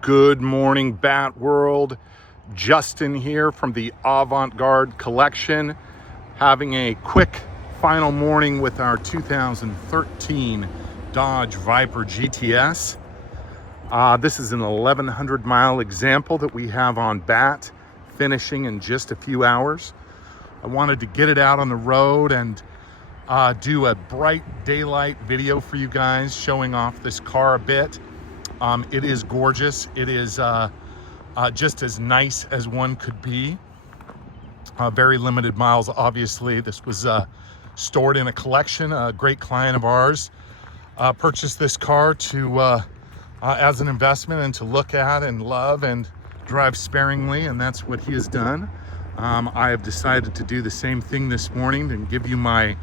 Good morning, Bat World. Justin here from the Avant-Garde Collection, having a quick final morning with our 2013 Dodge Viper GTS. This is an 1,100 mile example that we have on Bat, finishing in just a few hours. I wanted to get it out on the road and do a bright daylight video for you guys, showing off this car a bit. It is gorgeous. It is just as nice as one could be. Very limited miles, obviously. This was stored in a collection. A great client of ours purchased this car to as an investment and to look at and love and drive sparingly, and that's what he has done. I have decided to do the same thing this morning and give you my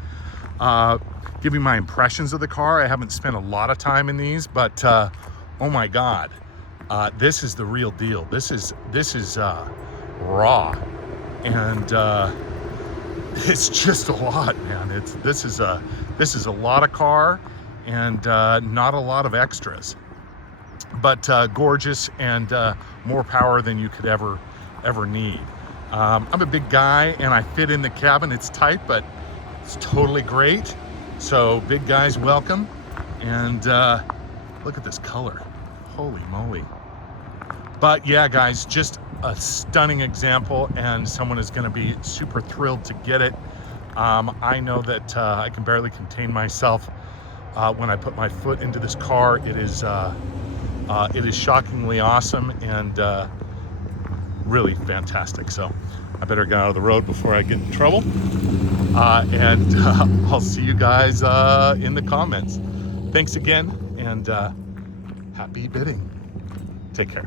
impressions of the car. I haven't spent a lot of time in these, but oh my God, this is the real deal. This is raw, and it's just a lot, man. This is a lot of car and not a lot of extras, but gorgeous and more power than you could ever need. I'm a big guy and I fit in the cabin. It's tight, but it's totally great. So big guys welcome. And look at this color, holy moly. But yeah, guys, just a stunning example, and someone is going to be super thrilled to get it. I know that I can barely contain myself when I put my foot into this car. It is shockingly awesome and really fantastic. So I better get out of the road before I get in trouble. And I'll see you guys in the comments. Thanks again, and happy bidding. Take care.